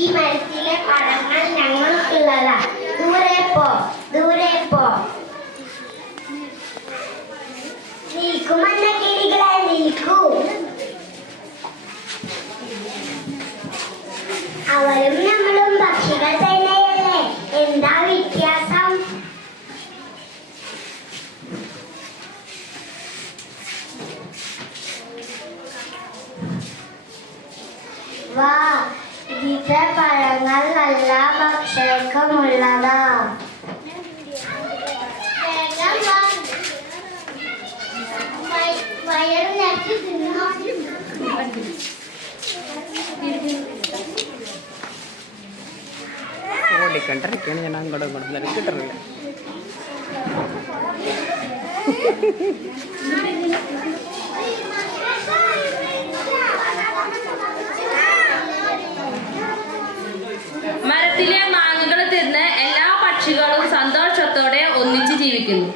ഈ മരത്തിലെ പഴങ്ങൾ ഞങ്ങൾക്കുള്ളതാ. ദൂരെ പോ. നിൽക്കുമെന്ന കിളികളെ നിൽക്കൂ. അവരും നമ്മളും പക്ഷികൾ തന്നെയല്ലേ, എന്താ വ്യത്യാസം? വാ, ഇതിലെ പഴങ്ങൾ നല്ല ഭക്ഷണമുള്ളതാ. വയറ് നിറച്ച് തിന്നാം. ഓടിക്കണ്ടിരിക്കുകയാണ് ഞാൻ അങ്ങോട്ടും ഇങ്ങോട്ടും നിനക്ക് കിട്ടറില്ല. മരത്തിലെ മാങ്ങകൾ തിന്ന് എല്ലാ പക്ഷികളും സന്തോഷത്തോടെ ഒന്നിച്ച് ജീവിക്കുന്നു.